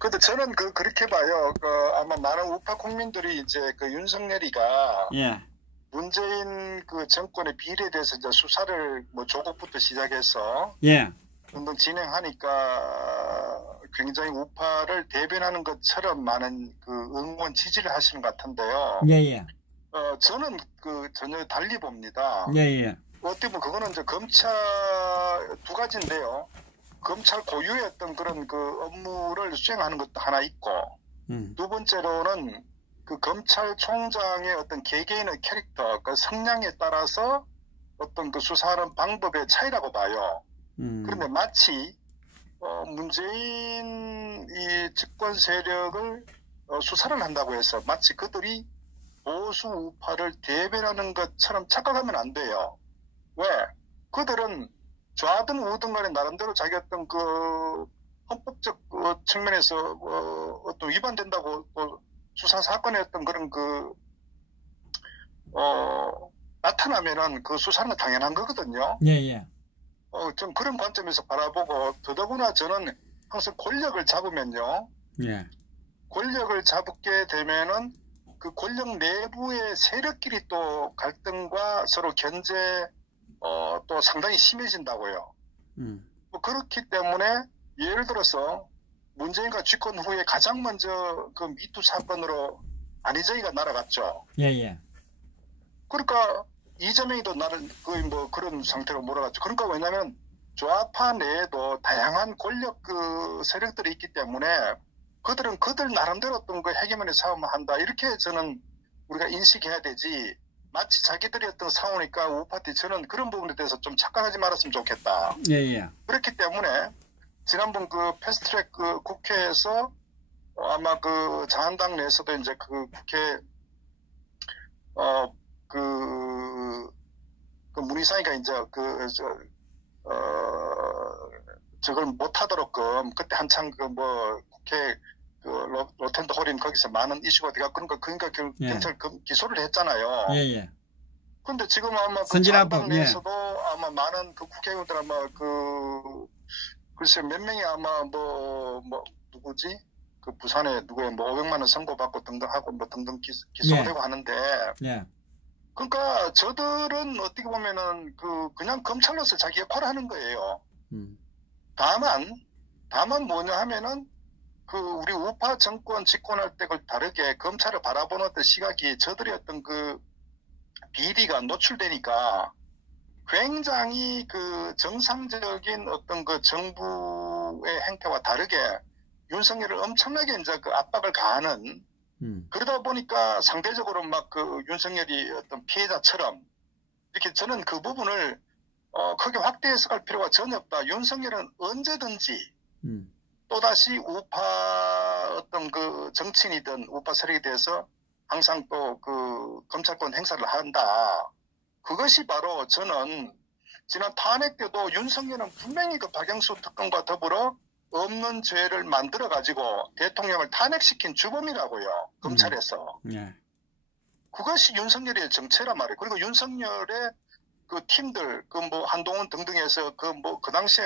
근데 저는 그렇게 봐요. 아마 많은 우파 국민들이 이제 윤석열이가 예. 문재인 정권의 비리에 대해서 이제 수사를 뭐 조국부터 시작해서 예. 등등 진행하니까 굉장히 우파를 대변하는 것처럼 많은 응원 지지를 하시는 것 같은데요. 예, 예. 저는 전혀 달리 봅니다. 예, 예. 어떻게 보면 그거는 이제 검찰 두 가지인데요. 검찰 고유의 어떤 그런 업무를 수행하는 것도 하나 있고, 두 번째로는 검찰총장의 어떤 개개인의 캐릭터, 성향에 따라서 어떤 수사하는 방법의 차이라고 봐요. 그런데 마치 문재인 이 집권 세력을 수사를 한다고 해서 마치 그들이 보수 우파를 대변하는 것처럼 착각하면 안 돼요. 왜? 그들은 좌든 우든 간에 나름대로 자기 어떤 헌법적 측면에서 어떤 위반된다고 수사 사건의 어떤 그런 나타나면은 수사는 당연한 거거든요. 예, 예. 좀 그런 관점에서 바라보고, 더더구나 저는 항상 권력을 잡으면요. 예. 권력을 잡게 되면은 권력 내부의 세력끼리 또 갈등과 서로 견제, 또 상당히 심해진다고요. 뭐 그렇기 때문에 예를 들어서 문재인과 집권 후에 가장 먼저 미투 사건으로 안희정이가 날아갔죠. 예, 예. 그러니까 이재명이도 나를 거의 뭐 그런 상태로 몰아갔죠. 그러니까 왜냐하면 좌파 내에도 다양한 권력 세력들이 있기 때문에 그들은 그들 나름대로 어떤 헤게모니 싸움을 한다. 이렇게 저는 우리가 인식해야 되지. 마치 자기들이 어떤 싸우니까 우파티 저는 그런 부분에 대해서 좀 착각하지 말았으면 좋겠다. 예, 예. 그렇기 때문에 지난번 패스트트랙 국회에서 아마 자한당 내에서도 이제 국회 문희상이가 이제 저걸 못하도록끔 그때 한창 국회 로텐더 홀인 거기서 많은 이슈가 돼가 그러니까 예. 경찰 기소를 했잖아요. 예, 예. 근데 지금 아마 선진화법, 내에서도 아마 많은 국회의원들 아마 글쎄 몇 명이 아마 누구지? 부산에 누구의 500만 원 선고받고 등등 하고 등등 기소가 예. 되고 하는데. 예. 그러니까 저들은 어떻게 보면은 그냥 검찰로서 자기 역할을 하는 거예요. 다만 뭐냐 하면은 우리 우파 정권 집권할 때와 다르게 검찰을 바라보는 어떤 시각이 저들의 어떤 비리가 노출되니까 굉장히 정상적인 어떤 정부의 행태와 다르게 윤석열을 엄청나게 이제 압박을 가하는 그러다 보니까 상대적으로 막 윤석열이 어떤 피해자처럼 이렇게 저는 그 부분을 크게 확대 해석할 필요가 전혀 없다. 윤석열은 언제든지 또다시 우파 어떤 정치인이든 우파 세력에 대해서 항상 또 검찰권 행사를 한다. 그것이 바로 저는 지난 탄핵 때도 윤석열은 분명히 박영수 특검과 더불어 없는 죄를 만들어 가지고 대통령을 탄핵시킨 주범이라고요. 검찰에서. 예. 그것이 윤석열의 정체란 말이에요. 그리고 윤석열의 팀들 한동훈 등등에서 그 당시에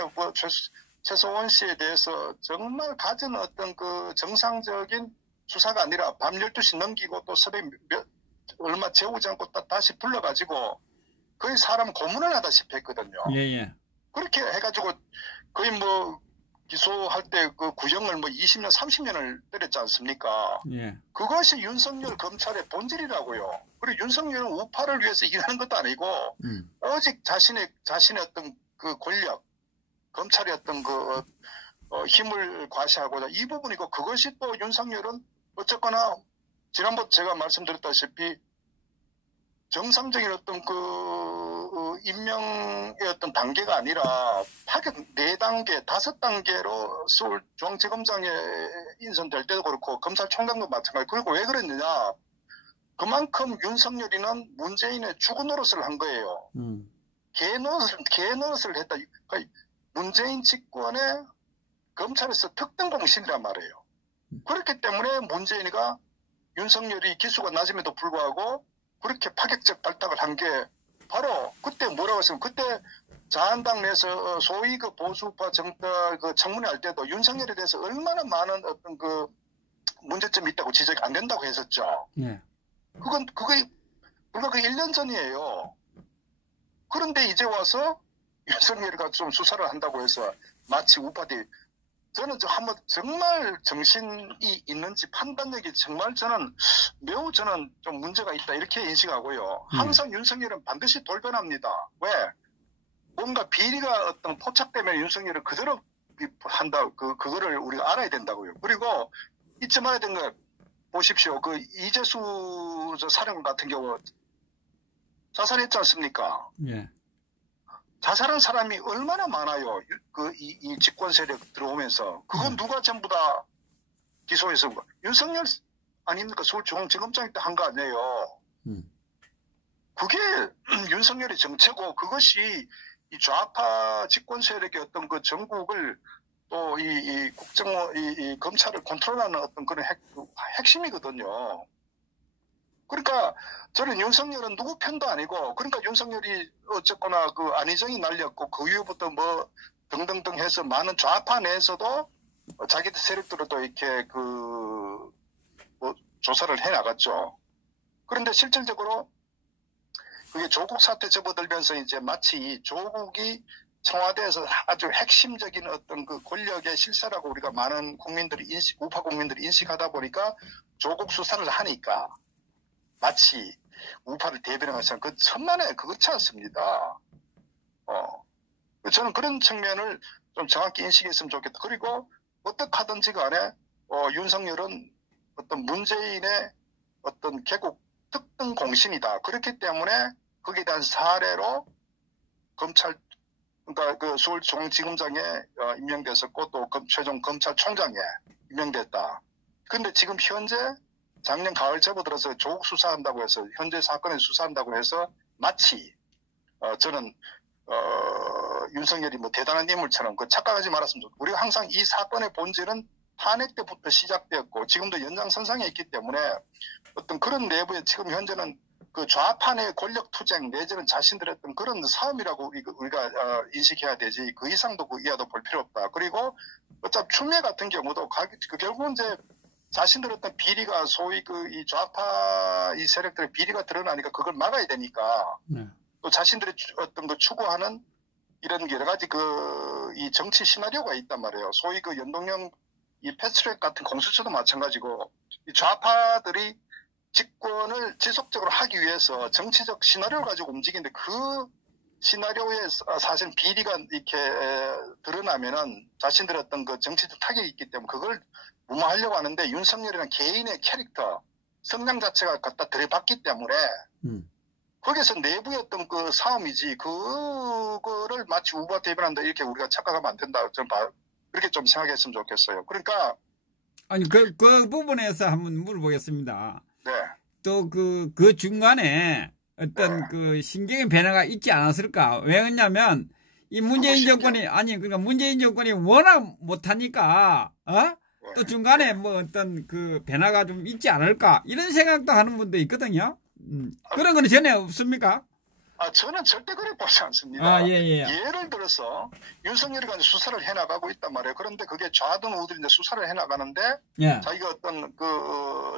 최소원 씨에 대해서 정말 가진 어떤 정상적인 수사가 아니라 밤 12시 넘기고 또 새벽 얼마 재우지 않고 다시 불러가지고 거의 사람 고문을 하다시피 했거든요. 예, 예. 그렇게 해가지고 거의 기소할 때 구형을 20년, 30년을 때렸지 않습니까? 예. 그것이 윤석열 검찰의 본질이라고요. 그리고 윤석열은 우파를 위해서 일하는 것도 아니고 오직 자신의 어떤 권력, 검찰의 어떤 힘을 과시하고자 이 부분이고 그것이 또 윤석열은 어쨌거나 지난번 제가 말씀드렸다시피 정상적인 어떤 임명의 어떤 단계가 아니라 파격 4단계, 5단계로 서울 중앙지검장에 인선될 때도 그렇고 검찰총장도 마찬가지. 그리고 왜 그랬느냐? 그만큼 윤석열이는 문재인의 주거 노릇을 한 거예요. 개 노릇을 했다. 그러니까 문재인 집권의 검찰에서 특등 공신이란 말이에요. 그렇기 때문에 문재인이가 윤석열이 기수가 낮음에도 불구하고 그렇게 파격적 발탁을 한 게 바로 그때 뭐라고 했으면 그때 자한당 내에서 소위 그 보수파 정당 그 청문회 할 때도 윤석열에 대해서 얼마나 많은 어떤 그 문제점이 있다고 지적이 안 된다고 했었죠. 예. 그게 불과 그 1년 전이에요. 그런데 이제 와서 윤석열이가 좀 수사를 한다고 해서 마치 우파들이 저는 한번 정말 정신이 있는지 판단력이 정말 매우 저는 좀 문제가 있다 이렇게 인식하고요. 항상 윤석열은 반드시 돌변합니다. 왜? 뭔가 비리가 어떤 포착되면 윤석열을 그대로 한다. 그거를 우리가 알아야 된다고요. 그리고 잊지 말아야 되는 거 보십시오. 그 이재수 사령관 같은 경우 자살했지 않습니까? 예. 자살한 사람이 얼마나 많아요. 이 집권 세력 들어오면서. 그건 누가 전부 다 기소해서 윤석열 아닙니까? 서울중앙지검장이 때 한 거 아니에요. 그게 윤석열의 정체고 그것이 이 좌파 집권 세력의 어떤 그 전국을 또 이 검찰을 컨트롤하는 어떤 그런 핵심이거든요. 그러니까 저는 윤석열은 누구 편도 아니고 그러니까 윤석열이 어쨌거나 그 안희정이 날렸고 그 이후부터 뭐 등등등 해서 많은 좌파 내에서도 자기들 세력들을 또 이렇게 뭐 조사를 해 나갔죠. 그런데 실질적으로 그게 조국 사태 접어들면서 이제 마치 조국이 청와대에서 아주 핵심적인 어떤 그 권력의 실세라고 우리가 많은 국민들이 우파 국민들이 인식하다 보니까 조국 수사를 하니까 마치 우파를 대변하면서 그 천만에 그렇지 않습니다. 저는 그런 측면을 좀 정확히 인식했으면 좋겠다. 그리고 어떻게 하든지 간에 윤석열은 어떤 문재인의 어떤 개국 특등 공신이다. 그렇기 때문에 거기에 대한 사례로 그러니까 그 서울중앙지검장에 임명됐었고 또 최종 검찰총장에 임명됐다. 그런데 지금 현재 작년 가을 접어들어서 조국 수사한다고 해서 현재 사건을 수사한다고 해서 마치 저는 윤석열이 뭐 대단한 인물처럼 착각하지 말았으면 좋겠다. 우리가 항상 이 사건의 본질은 탄핵 때부터 시작되었고 지금도 연장선상에 있기 때문에 어떤 그런 내부에 지금 현재는 그 좌판의 권력 투쟁 내지는 자신들의 어떤 그런 싸움이라고 우리가 인식해야 되지 그 이상도 그 이하도 볼 필요 없다. 그리고 어차피 추미애 같은 경우도 결국은 이제 자신들의 어떤 비리가 소위 이 좌파 이 세력들의 비리가 드러나니까 그걸 막아야 되니까 또 자신들이 어떤 그 추구하는 이런 여러 가지 이 정치 시나리오가 있단 말이에요. 소위 그 연동형 이 패스트트랙 같은 공수처도 마찬가지고 이 좌파들이 집권을 지속적으로 하기 위해서 정치적 시나리오를 가지고 움직이는데 그 시나리오에 사실 비리가 이렇게 드러나면은 자신들의 어떤 그 정치적 타격이 있기 때문에 그걸 무마하려고 하는데 윤석열이라는 개인의 캐릭터, 성향 자체가 갖다 들여받기 때문에 거기서 내부의 어떤 그 싸움이지 그거를 마치 우파 대변한다 이렇게 우리가 착각하면 안 된다. 그렇게 좀 생각했으면 좋겠어요. 그러니까 아니 그 부분에서 한번 물어보겠습니다. 네. 또 그 중간에 어떤 그 신경의 변화가 있지 않았을까? 왜냐면 이 문재인 정권이 그러니까 문재인 정권이 워낙 못하니까 또 중간에 뭐 어떤 그 변화가 좀 있지 않을까 이런 생각도 하는 분도 있거든요. 그런 건 전혀 없습니까? 저는 절대 그래 보지 않습니다. 예. 예를 들어서 윤석열이 수사를 해나가고 있단 말이에요. 그런데 그게 좌든 우든 이제 수사를 해나가는데 자기가 어떤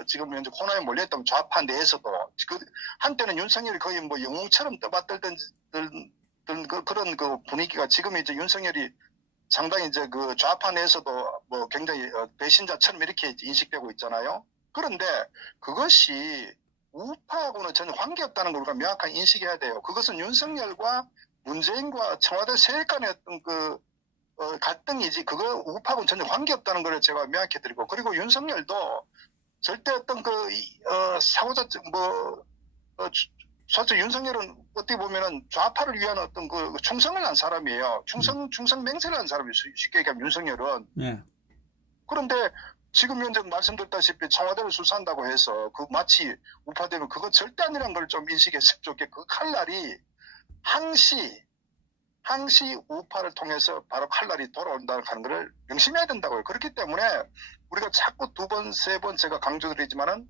지금 현재 코너에 몰려있던 좌파 내에서도 한때는 윤석열이 거의 뭐 영웅처럼 떠받들던 그런 그 분위기가 지금 이제 윤석열이 상당히 이제 그 좌파 내에서도 뭐 굉장히 배신자처럼 이렇게 인식되고 있잖아요. 그런데 그것이 우파하고는 전혀 관계없다는 걸 우리가 명확하게 인식해야 돼요. 그것은 윤석열과 문재인과 청와대 세력 간의 어떤 갈등이지 그거 우파하고는 전혀 관계없다는 걸 제가 명확히 드리고 그리고 윤석열도 절대 어떤 사고자 사실 윤석열은 어떻게 보면은 좌파를 위한 어떤 충성을 한 사람이에요. 충성 맹세를 한 사람이 쉽게 얘기하면 윤석열은. 그런데 지금 현재 말씀드렸다시피 청와대를 수사한다고 해서 마치 우파되면 그거 절대 아니라는 걸 좀 인식했으면 좋겠고 그 칼날이 항시 우파를 통해서 바로 칼날이 돌아온다는 걸 명심해야 된다고요. 그렇기 때문에 우리가 자꾸 두 번, 세 번 제가 강조드리지만은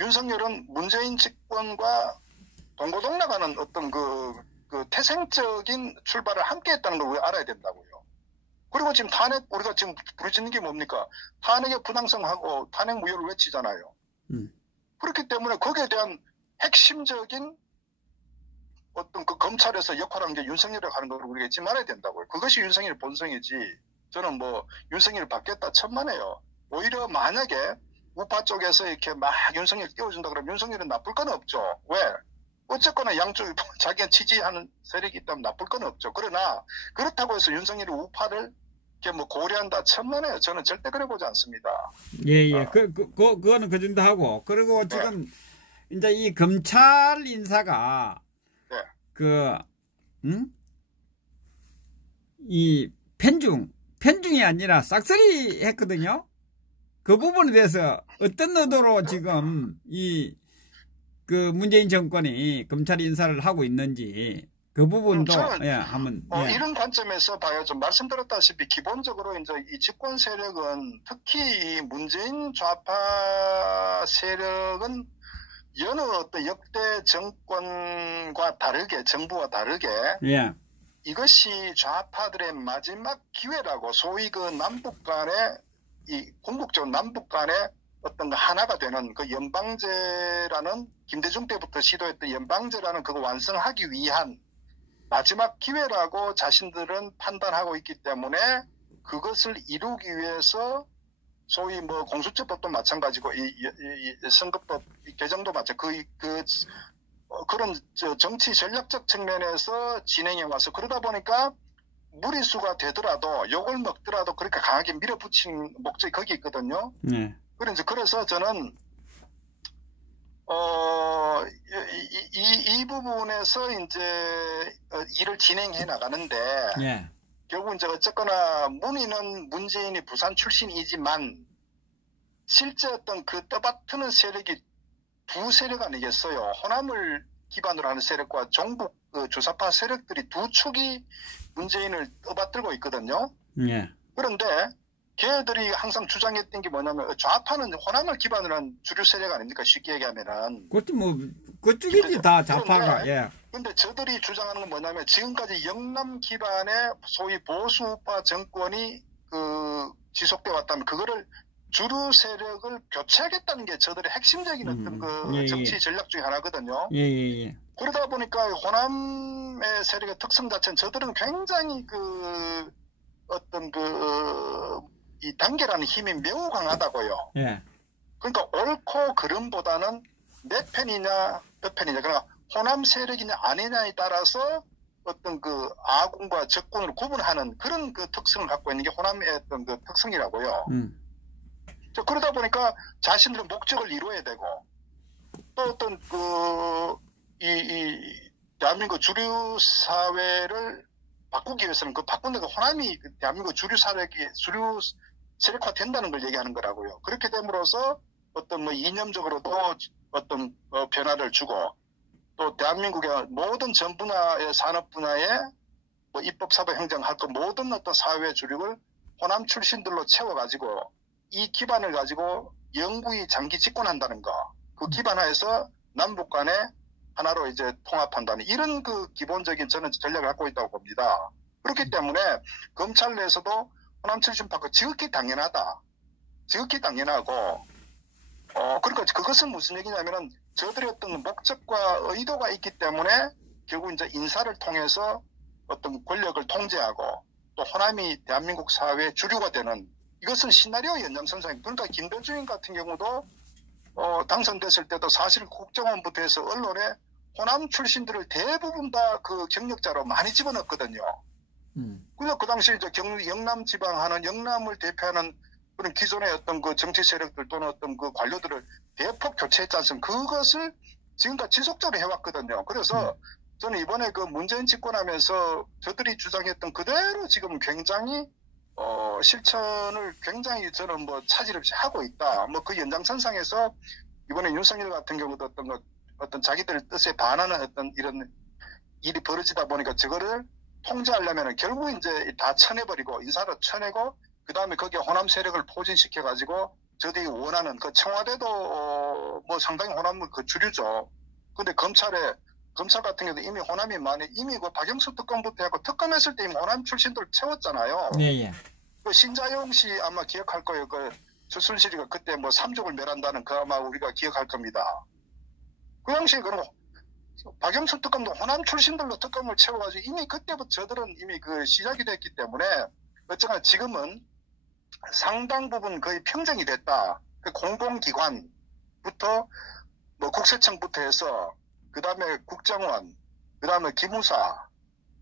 윤석열은 문재인 집권과 동고동락하는 어떤 그 태생적인 출발을 함께 했다는 걸 우리가 알아야 된다고요. 그리고 지금 우리가 지금 부르짖는 게 뭡니까? 탄핵의 부당성하고 탄핵 무효를 외치잖아요. 그렇기 때문에 거기에 대한 핵심적인 어떤 그 검찰에서 역할하는 게 윤석열이라고 하는 걸 우리가 잊지 말아야 된다고요. 그것이 윤석열 본성이지. 저는 뭐 윤석열을 받겠다 천만에요. 오히려 만약에 우파 쪽에서 이렇게 막 윤석열 띄워준다 그러면 윤석열은 나쁠 건 없죠. 왜? 어쨌거나 양쪽 자기가 지지하는 세력이 있다면 나쁠 건 없죠. 그러나 그렇다고 해서 윤석열이 우파를 이렇게 뭐 고려한다 천만에요. 저는 절대 그래 보지 않습니다. 예. 그거는 그 정도 하고. 그리고 지금 이제 이 검찰 인사가 이 편중이 아니라 싹쓸이 했거든요. 그 부분에 대해서 어떤 의도로 지금 그 문재인 정권이 검찰 인사를 하고 있는지 그 부분도 한번 이런 관점에서 봐요. 좀 말씀드렸다시피 기본적으로 이제 이 집권 세력은 특히 이 문재인 좌파 세력은 여느 어떤 역대 정권과 다르게 정부와 다르게 이것이 좌파들의 마지막 기회라고 소위 그 남북 간의 이 궁극적으로 남북 간의 어떤 하나가 되는 그 연방제라는 김대중 때부터 시도했던 연방제라는 그거 완성하기 위한 마지막 기회라고 자신들은 판단하고 있기 때문에 그것을 이루기 위해서 소위 뭐 공수처법도 마찬가지고 이 선거법 개정도 마찬가지 그런 정치 전략적 측면에서 진행해 와서 그러다 보니까 무리수가 되더라도 욕을 먹더라도 그렇게 강하게 밀어붙인 목적이 거기 있거든요. 그래서 저는 이 부분에서 이제 일을 진행해 나가는데 결국 이제 어쨌거나 문희는 문재인이 부산 출신이지만 실제 어떤 그 떠받드는 세력이 두 세력 아니겠어요. 호남을 기반으로 하는 세력과 종북 주사파 세력들이 두 축이 문재인을 떠받들고 있거든요. 그런데 걔들이 항상 주장했던 게 뭐냐면 좌파는 호남을 기반으로 한 주류 세력 아닙니까? 쉽게 얘기하면은. 그것도 뭐 그쪽이지 다 좌파가. 근데 저들이 주장하는 건 뭐냐면 지금까지 영남 기반의 소위 보수파 정권이 지속돼 왔다면 그거를 주류 세력을 교체하겠다는 게 저들의 핵심적인 어떤 정치 전략 중에 하나거든요. 그러다 보니까 호남의 세력의 특성 자체는 저들은 굉장히 이 단계라는 힘이 매우 강하다고요. 그러니까 옳고 그름보다는 내 편이냐, 너 편이냐, 그러니까 호남 세력이냐 아니냐에 따라서 어떤 그 아군과 적군을 구분하는 그런 그 특성을 갖고 있는 게 호남의 어떤 그 특성이라고요. 그러다 보니까 자신들의 목적을 이루어야 되고 또 어떤 대한민국 주류 사회를 바꾸기 위해서는 바꾸는 그 호남이 대한민국 주류 세력화 된다는 걸 얘기하는 거라고요. 그렇게 됨으로써 어떤 뭐 이념적으로도 어떤 변화를 주고 또 대한민국의 모든 전 분야의 산업 분야에 뭐 입법, 사법, 행정 할 거 모든 어떤 사회 주력을 호남 출신들로 채워가지고 이 기반을 가지고 영구히 장기 집권한다는 거. 그 기반하에서 남북 간에 하나로 이제 통합한다는 이런 그 기본적인 저는 전략을 갖고 있다고 봅니다. 그렇기 때문에 검찰 내에서도 호남 출신 파크 지극히 당연하다. 지극히 당연하고 그러니까 그것은 무슨 얘기냐면은 저들의 어떤 목적과 의도가 있기 때문에 결국 이제 인사를 통해서 어떤 권력을 통제하고 또 호남이 대한민국 사회의 주류가 되는 이것은 시나리오 연장선상입니다. 그러니까 김대중 같은 경우도 당선됐을 때도 사실 국정원부터 해서 언론에 호남 출신들을 대부분 다 그 경력자로 많이 집어넣었거든요. 그래서 그 당시 이제 영남 지방 하는 영남을 대표하는 그런 기존의 어떤 그 정치 세력들 또는 어떤 그 관료들을 대폭 교체했지 않습니까? 그것을 지금까지 지속적으로 해왔거든요. 그래서 저는 이번에 그 문재인 집권하면서 저들이 주장했던 그대로 지금 굉장히 실천을 굉장히 저는 뭐 차질 없이 하고 있다. 뭐 그 연장선상에서 이번에 윤석열 같은 경우도 어떤 자기들 뜻에 반하는 어떤 이런 일이 벌어지다 보니까 저거를 통제하려면 결국 이제 다 쳐내버리고 인사를 쳐내고 그 다음에 거기에 호남 세력을 포진시켜가지고 저들이 원하는 그 청와대도 뭐 상당히 호남은 그 주류죠. 근데 검찰에 검찰 같은 경우도 이미 호남이 많이, 이미 그 박영수 특검부터 해고 특검했을 때 이미 호남 출신들 채웠잖아요. 예, 예. 그 신자용 씨 아마 기억할 거예요. 그 최순실이가 그때 뭐 삼족을 멸한다는 그 아마 우리가 기억할 겁니다. 그 당시에 그런 거, 박영수 특검도 호남 출신들로 특검을 채워가지고 이미 그때부터 저들은 이미 그 시작이 됐기 때문에 어쨌거나 지금은 상당 부분 거의 평정이 됐다. 그 공공기관부터 뭐 국세청부터 해서 그 다음에 국정원, 그 다음에 기무사,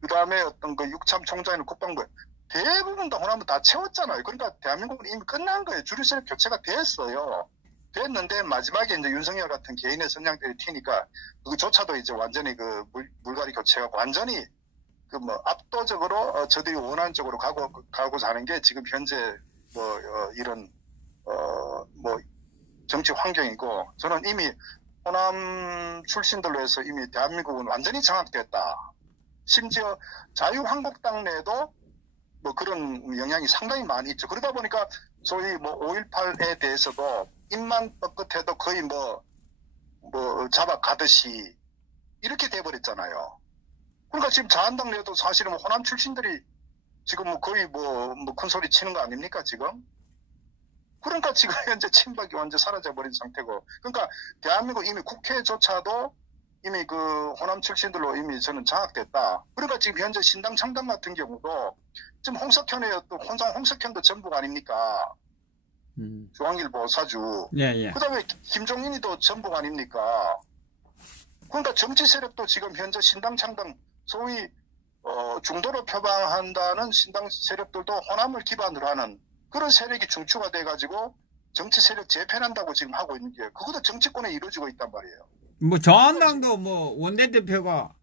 그 다음에 어떤 그 육참 총장이나 국방부 대부분 다 호남을 다 채웠잖아요. 그러니까 대한민국은 이미 끝난 거예요. 주류세력 교체가 됐어요. 됐는데 마지막에 이제 윤석열 같은 개인의 성향들이 튀니까 그조차도 이제 완전히 그 물갈이 교체가 완전히 그 뭐 압도적으로 저들이 원하는 쪽으로 가고자 하는 게 지금 현재 뭐 이런 뭐 정치 환경이고 저는 이미 호남 출신들로 해서 이미 대한민국은 완전히 장악됐다. 심지어 자유한국당 내에도 뭐 그런 영향이 상당히 많이 있죠. 그러다 보니까 소위 뭐 5.18에 대해서도 입만 뻗긋해도 거의 뭐 잡아가듯이 이렇게 돼버렸잖아요. 그러니까 지금 자한당 내에도 사실은 뭐 호남 출신들이 지금 뭐 거의 뭐 큰 소리 치는 거 아닙니까 지금? 그러니까 지금 현재 친박이 완전 사라져버린 상태고, 그러니까 대한민국 이미 국회조차도 이미 그 호남 출신들로 이미 저는 장악됐다. 그러니까 지금 현재 신당 창당 같은 경우도 지금 홍석현의 또 홍석현도 전북 아닙니까? 중앙일보 사주. 예, 예. 그 다음에 김종인이도 전북 아닙니까? 그러니까 정치 세력도 지금 현재 신당 창당 소위 중도로 표방한다는 신당 세력들도 호남을 기반으로 하는 그런 세력이 중추가 돼가지고 정치 세력 재편한다고 지금 하고 있는 게 그것도 정치권에 이루어지고 있단 말이에요. 뭐 저한당도 뭐 원내대표가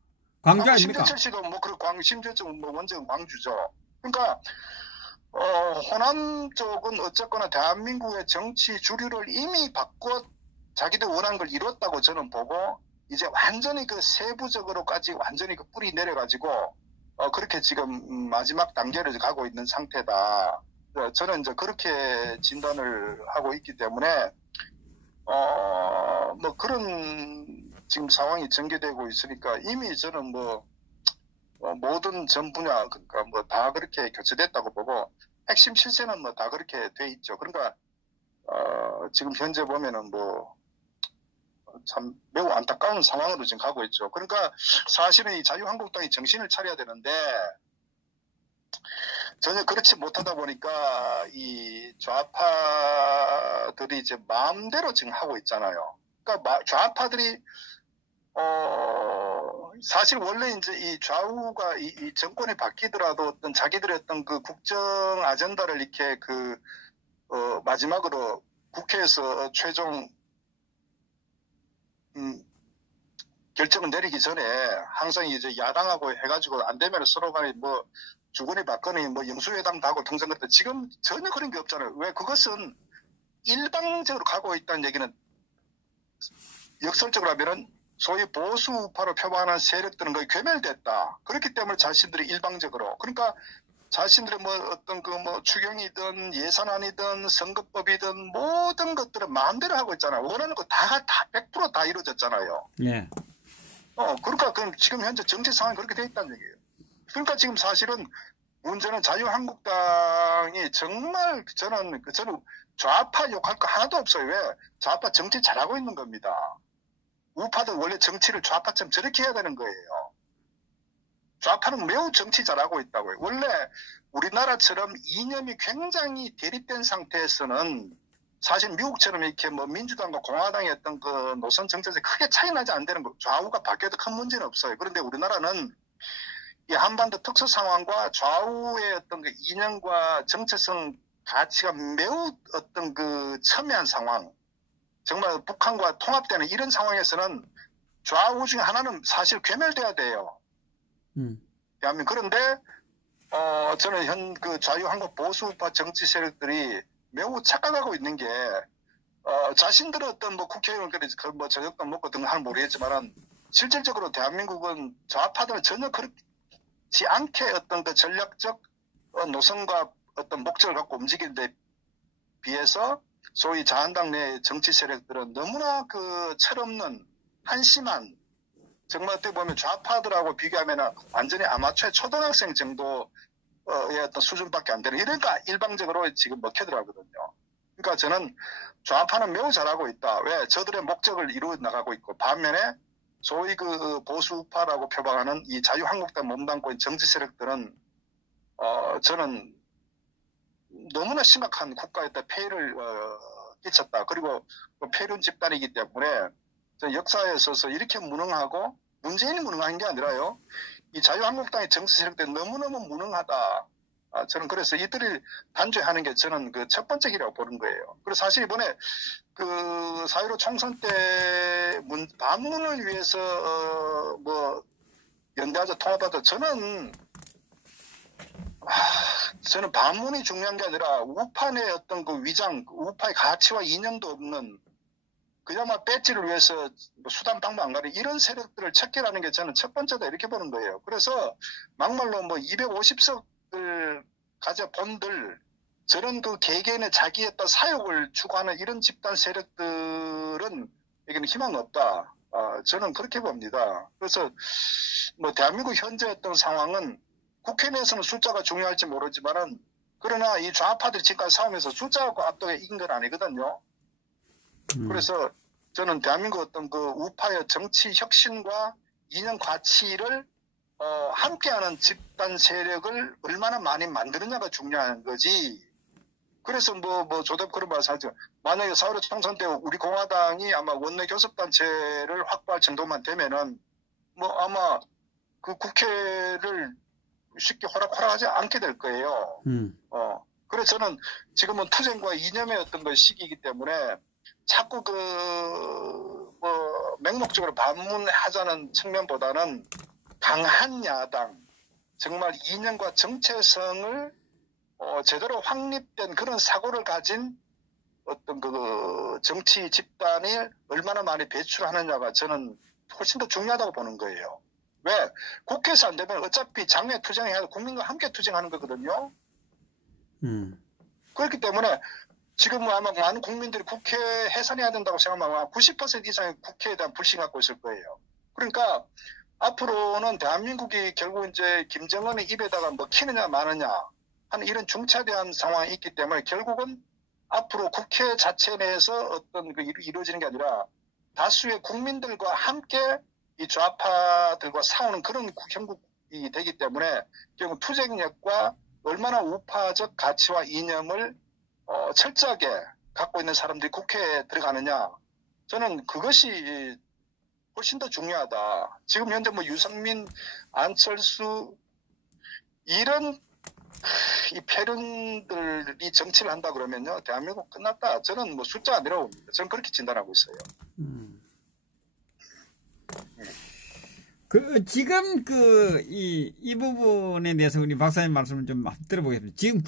광주 아닙니까? 심재철 씨도 뭐 그 심재철 뭐 원전 광주죠. 그러니까 호남 쪽은 어쨌거나 대한민국의 정치 주류를 이미 바꿔 자기들 원하는 걸 이뤘다고 저는 보고 이제 완전히 그 세부적으로까지 완전히 그 뿌리 내려가지고 그렇게 지금 마지막 단계를 가고 있는 상태다. 저는 이제 그렇게 진단을 하고 있기 때문에 뭐 그런 지금 상황이 전개되고 있으니까 이미 저는 뭐 모든 전 분야 그러니까 뭐 다 그렇게 교체됐다고 보고 핵심 실세는 뭐 다 그렇게 돼 있죠. 그러니까 지금 현재 보면은 뭐 참 매우 안타까운 상황으로 지금 가고 있죠. 그러니까 사실은 이 자유한국당이 정신을 차려야 되는데 전혀 그렇지 못하다 보니까 이 좌파들이 이제 마음대로 지금 하고 있잖아요. 그러니까 좌파들이 사실 원래 이제 이 좌우가 이 정권이 바뀌더라도 어떤 자기들의 어떤 그 국정 아젠다를 이렇게 마지막으로 국회에서 최종 결정을 내리기 전에 항상 이제 야당하고 해가지고 안 되면 서로 간에 뭐 주거니 받거니 뭐 영수회담도 하고 등등 그랬는데 지금 전혀 그런 게 없잖아요. 왜? 그것은 일방적으로 가고 있다는 얘기는 역설적으로 하면은 소위 보수 우파로 표방하는 세력들은 거의 괴멸됐다. 그렇기 때문에 자신들이 일방적으로 그러니까 자신들의 뭐 어떤 그 뭐 추경이든 예산안이든 선거법이든 모든 것들을 마음대로 하고 있잖아요. 원하는 거 다 100% 다 이루어졌잖아요. 예. 그러니까 그럼 지금 현재 정치 상황이 그렇게 돼 있다는 얘기예요. 그러니까 지금 사실은 문제는 자유한국당이 정말 저는 좌파 욕할 거 하나도 없어요. 왜? 좌파 정치 잘하고 있는 겁니다. 우파도 원래 정치를 좌파처럼 저렇게 해야 되는 거예요. 좌파는 매우 정치 잘하고 있다고요. 원래 우리나라처럼 이념이 굉장히 대립된 상태에서는 사실 미국처럼 이렇게 뭐 민주당과 공화당의 어떤 그 노선 정책에 크게 차이 나지 않는 거 좌우가 바뀌어도 큰 문제는 없어요. 그런데 우리나라는 이 한반도 특수 상황과 좌우의 어떤 그 이념과 정체성 가치가 매우 어떤 그 첨예한 상황, 정말 북한과 통합되는 이런 상황에서는 좌우 중에 하나는 사실 괴멸돼야 돼요. 대한민국. 그런데 저는 그 자유한국 보수파 정치 세력들이 매우 착각하고 있는 게 자신들은 어떤 뭐 국회의원들이 뭐 저녁도 먹고 등 하는 모르겠지만은 실질적으로 대한민국은 좌파들은 전혀 그렇지 않게 어떤 그 전략적 노선과 어떤 목적을 갖고 움직이는데 비해서 소위 자한당 내 정치 세력들은 너무나 그 철없는 한심한 정말 어떻게 보면 좌파들하고 비교하면 완전히 아마추어 초등학생 정도의 어떤 수준밖에 안 되는, 이러니까 일방적으로 지금 먹혀들어가거든요. 그러니까 저는 좌파는 매우 잘하고 있다. 왜? 저들의 목적을 이루어 나가고 있고, 반면에 소위 그 보수 우파라고 표방하는 이 자유한국당 몸담고 있는 정치 세력들은 저는 너무나 심각한 국가에다 폐해를 끼쳤다. 그리고 폐륜 집단이기 때문에 역사에 있어서 이렇게 무능하고, 문재인이 무능한 게 아니라요, 이 자유한국당의 정치 세력들이 너무너무 무능하다. 저는 그래서 이들이 단죄하는 게 저는 그 첫 번째 길이라고 보는 거예요. 그리고 사실 이번에 그 4.15 총선 때 반문을 위해서 뭐 연대하자 통합하자, 저는 반문이 중요한 게 아니라 우파의 어떤 그 위장, 우파의 가치와 이념도 없는, 그야말로 배지를 위해서 수단 방법 안 가는 이런 세력들을 척결하는 게 저는 첫 번째다, 이렇게 보는 거예요. 그래서 막말로 뭐 250석을 가져 본들, 저런 그 개개인의 자기의 어떤 사욕을 추구하는 이런 집단 세력들은 여기는 희망 없다. 저는 그렇게 봅니다. 그래서 뭐 대한민국 현재 어떤 상황은 국회 내에서는 숫자가 중요할지 모르지만은, 그러나 이 좌파들이 지금까지 싸우면서 숫자하고 압도에 이긴 건 아니거든요. 그래서 저는 대한민국 어떤 그 우파의 정치 혁신과 이념 가치를 함께하는 집단 세력을 얼마나 많이 만드느냐가 중요한 거지. 그래서 뭐 조대표 그런 말씀하죠. 만약에 4.15 총선 때 우리 공화당이 아마 원내 교섭단체를 확보할 정도만 되면은 뭐 아마 그 국회를 쉽게 호락호락하지 않게 될 거예요. 그래서 저는 지금은 투쟁과 이념의 어떤 그 시기이기 때문에 자꾸 뭐 맹목적으로 반문하자는 측면보다는 강한 야당, 정말 이념과 정체성을 제대로 확립된 그런 사고를 가진 어떤 그 정치 집단이 얼마나 많이 배출하느냐가 저는 훨씬 더 중요하다고 보는 거예요. 왜? 국회에서 안 되면 어차피 장외 투쟁해야 국민과 함께 투쟁하는 거거든요. 그렇기 때문에 지금 아마 많은 국민들이 국회 해산해야 된다고 생각하면 90% 이상의 국회에 대한 불신을 갖고 있을 거예요. 그러니까 앞으로는 대한민국이 결국 이제 김정은의 입에다가 먹히느냐 마느냐 하는 이런 중차대한 상황이 있기 때문에 결국은 앞으로 국회 자체 내에서 어떤 그 이루어지는 게 아니라 다수의 국민들과 함께 이 좌파들과 싸우는 그런 형국이 되기 때문에 결국 투쟁력과 얼마나 우파적 가치와 이념을 철저하게 갖고 있는 사람들이 국회에 들어가느냐, 저는 그것이 훨씬 더 중요하다. 지금 현재 뭐 유승민, 안철수 이런 이 패륜들이 정치를 한다 그러면요, 대한민국 끝났다. 저는 뭐 숫자 아니라고 봅니다. 저는 그렇게 진단하고 있어요. 지금 이 부분에 대해서 우리 박사님 말씀을 좀 들어보겠습니다. 지금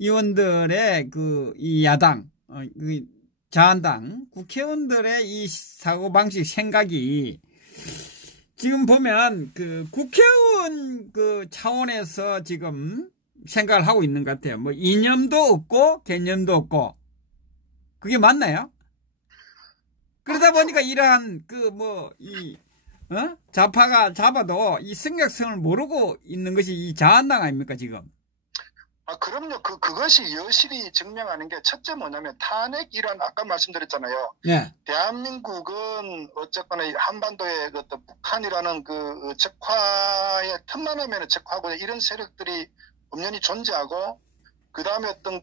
국회의원들의 이 야당, 자한당 국회의원들의 이 사고방식 생각이 지금 보면 국회의원 차원에서 지금 생각을 하고 있는 것 같아요. 뭐 이념도 없고 개념도 없고. 그게 맞나요? 그러다 보니까 이러한 좌파가 잡아도 이 승격성을 모르고 있는 것이 이 자한당 아닙니까, 지금? 그럼요. 그것이 여실히 증명하는 게 첫째 뭐냐면 탄핵이란 아까 말씀드렸잖아요. 예. 대한민국은 어쨌거나 한반도의 어떤 북한이라는 그 적화의 틈만 하면 적화하고 이런 세력들이 엄연히 존재하고, 그 다음에 어떤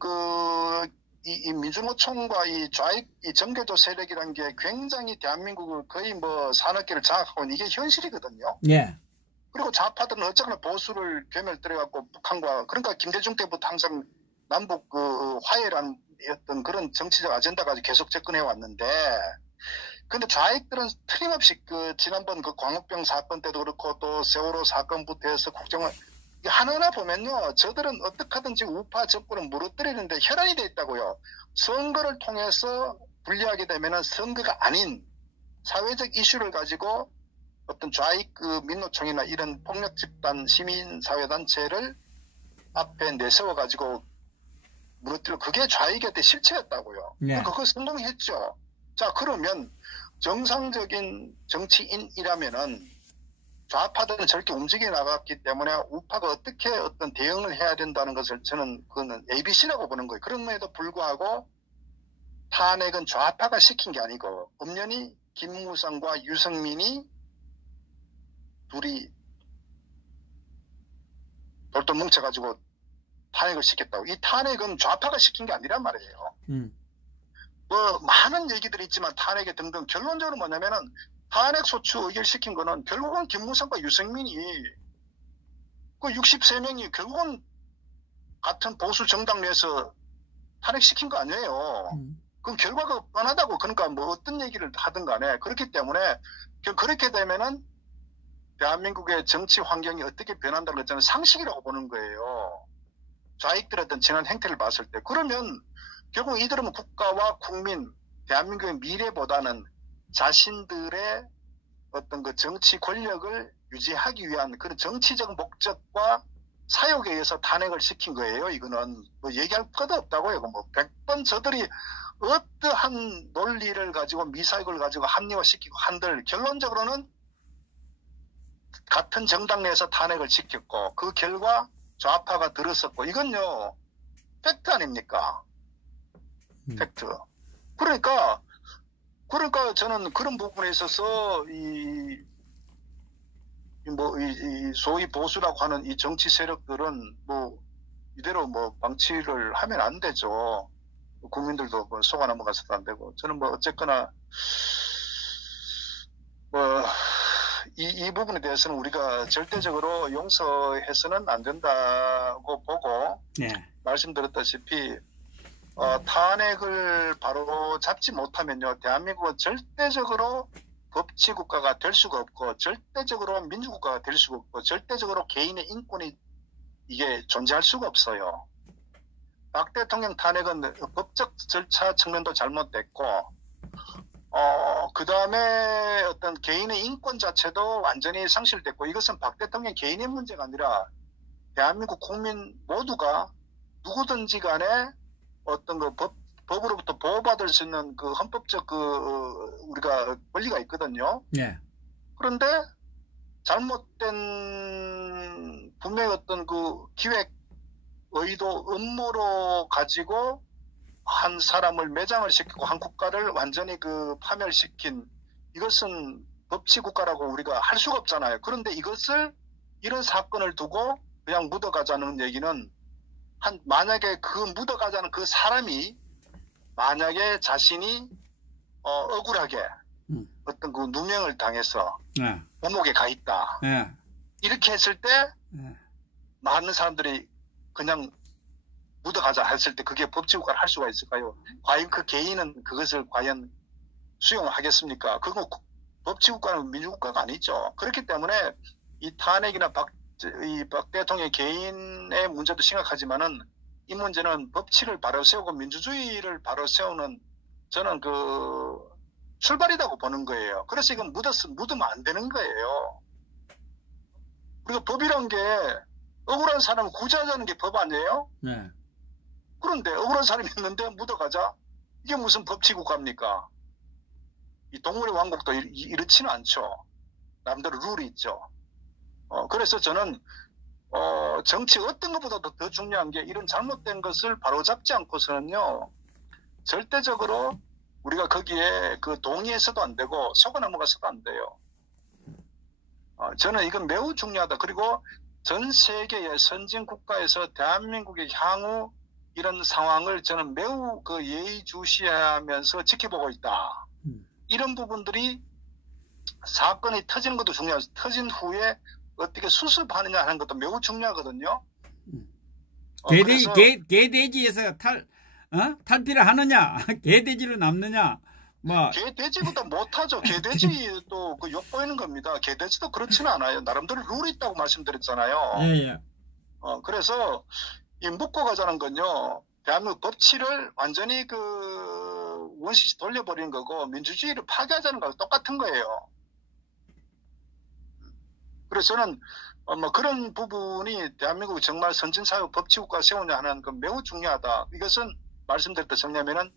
이 민주노총과 이 좌익, 이 정교조 세력이라는 게 굉장히 대한민국을 거의 뭐 산업계를 장악하고 있는 이게 현실이거든요. 예. 그리고 좌파들은 어쨌거나 보수를 괴멸들여갖고 북한과, 그러니까 김대중 때부터 항상 남북 화해란 어떤 그런 정치적 아젠다가 계속 접근해 왔는데, 근데 좌익들은 틀림없이 지난번 광우병 사건 때도 그렇고 또 세월호 사건부터 해서 국정원 하나하나 보면요, 저들은 어떻게 하든지 우파 정권을 무너뜨리는데 혈안이 돼 있다고요. 선거를 통해서 분리하게 되면은 선거가 아닌 사회적 이슈를 가지고 어떤 좌익 민노총이나 이런 폭력 집단 시민사회단체를 앞에 내세워가지고 무너뜨려, 그게 좌익의 실체였다고요. 네. 그거 성공했죠. 자, 그러면 정상적인 정치인이라면은 좌파들은 저렇게 움직여 나갔기 때문에 우파가 어떻게 어떤 대응을 해야 된다는 것을 저는 그거는 ABC라고 보는 거예요. 그럼에도 불구하고 탄핵은 좌파가 시킨 게 아니고 엄연히 김무성과 유승민이 둘이 돌돌 뭉쳐가지고 탄핵을 시켰다고. 이 탄핵은 좌파가 시킨 게 아니란 말이에요. 뭐 많은 얘기들이 있지만 탄핵에 등등 결론적으로 뭐냐면은 탄핵 소추 의결시킨 거는 결국은 김무성과 유승민이 그 63명이 결국은 같은 보수 정당 내에서 탄핵시킨 거 아니에요. 그럼 결과가 뻔하다고. 그러니까 뭐 어떤 얘기를 하든 간에 그렇기 때문에 그렇게 되면은 대한민국의 정치 환경이 어떻게 변한다는 걸 저는 상식이라고 보는 거예요. 좌익들의 어떤 지난 행태를 봤을 때. 그러면 결국 이들은 국가와 국민, 대한민국의 미래보다는 자신들의 어떤 그 정치 권력을 유지하기 위한 그런 정치적 목적과 사욕에 의해서 탄핵을 시킨 거예요. 이거는 뭐 얘기할 것도 없다고요. 뭐 100번 저들이 어떠한 논리를 가지고 미사역을 가지고 합리화시키고 한들 결론적으로는 같은 정당 내에서 탄핵을 시켰고 그 결과 좌파가 들었었고 이건요 팩트 아닙니까? 팩트. 그러니까 저는 그런 부분에 있어서 이 소위 보수라고 하는 이 정치 세력들은 뭐 이대로 뭐 방치를 하면 안 되죠. 국민들도 뭐 속아 넘어가서도 안 되고. 저는 뭐 어쨌거나 뭐 이 부분에 대해서는 우리가 절대적으로 용서해서는 안 된다고 보고 네. 말씀드렸다시피 탄핵을 바로 잡지 못하면요 대한민국은 절대적으로 법치국가가 될 수가 없고 절대적으로 민주국가가 될 수가 없고 절대적으로 개인의 인권이 이게 존재할 수가 없어요. 박 대통령 탄핵은 법적 절차 측면도 잘못됐고 그 다음에 어떤 개인의 인권 자체도 완전히 상실됐고 이것은 박 대통령 개인의 문제가 아니라 대한민국 국민 모두가 누구든지 간에 어떤 그 법으로부터 보호받을 수 있는 그 헌법적 우리가 권리가 있거든요. 네. 그런데 잘못된 분명히 어떤 그 기획 의도 음모로 가지고 한 사람을 매장을 시키고 한 국가를 완전히 그 파멸시킨 이것은 법치국가라고 우리가 할 수가 없잖아요. 그런데 이런 사건을 두고 그냥 묻어가자는 얘기는 만약에 그 묻어가자는 그 사람이 만약에 자신이 억울하게 어떤 그 누명을 당해서 네. 감옥에 가 있다. 네. 이렇게 했을 때 네. 많은 사람들이 그냥 묻어가자 했을 때 그게 법치국가를 할 수가 있을까요? 과연 그 개인은 그것을 과연 수용을 하겠습니까? 그건 법치국가는 민주국가가 아니죠. 그렇기 때문에 이 탄핵이나 박 대통령 개인의 문제도 심각하지만은 이 문제는 법치를 바로 세우고 민주주의를 바로 세우는 저는 그 출발이라고 보는 거예요. 그래서 이건 묻으면 안 되는 거예요. 우리가 법이란 게 억울한 사람을 구제하자는 게 법 아니에요? 네. 그런데 억울한 사람이 있는데 묻어가자? 이게 무슨 법치국가입니까? 이 동물의 왕국도 이렇지는 않죠. 남대로 룰이 있죠. 그래서 저는 정치 어떤 것보다도 더 중요한 게 이런 잘못된 것을 바로잡지 않고서는요 절대적으로 우리가 거기에 그 동의해서도 안 되고 속아 넘어가서도 안 돼요. 저는 이건 매우 중요하다. 그리고 전 세계의 선진 국가에서 대한민국의 향후 이런 상황을 저는 매우 그 예의주시하면서 지켜보고 있다. 이런 부분들이 사건이 터지는 것도 중요하고 터진 후에 어떻게 수습하느냐 하는 것도 매우 중요하거든요. 개돼지에서 탈피를 하느냐, 개돼지로 남느냐, 뭐. 개돼지보다 못하죠. 개돼지도 그 욕보이는 겁니다. 개돼지도 그렇지는 않아요. 나름대로 룰이 있다고 말씀드렸잖아요. 예. 그래서 이 묻고 가자는 건요, 대한민국 법치를 완전히 그 원시 돌려버리는 거고 민주주의를 파괴하자는 거하고 똑같은 거예요. 그래서 저는 뭐 그런 부분이 대한민국이 정말 선진사회 법치국가 세우냐 하는 건 매우 중요하다. 이것은 말씀드렸듯이 정리하면은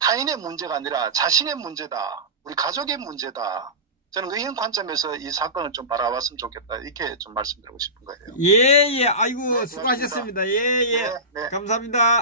타인의 문제가 아니라 자신의 문제다. 우리 가족의 문제다. 저는 이런 관점에서 이 사건을 좀 바라봤으면 좋겠다. 이렇게 좀 말씀드리고 싶은 거예요. 예, 예. 아이고, 네, 수고하셨습니다. 예, 예. 네, 네. 감사합니다.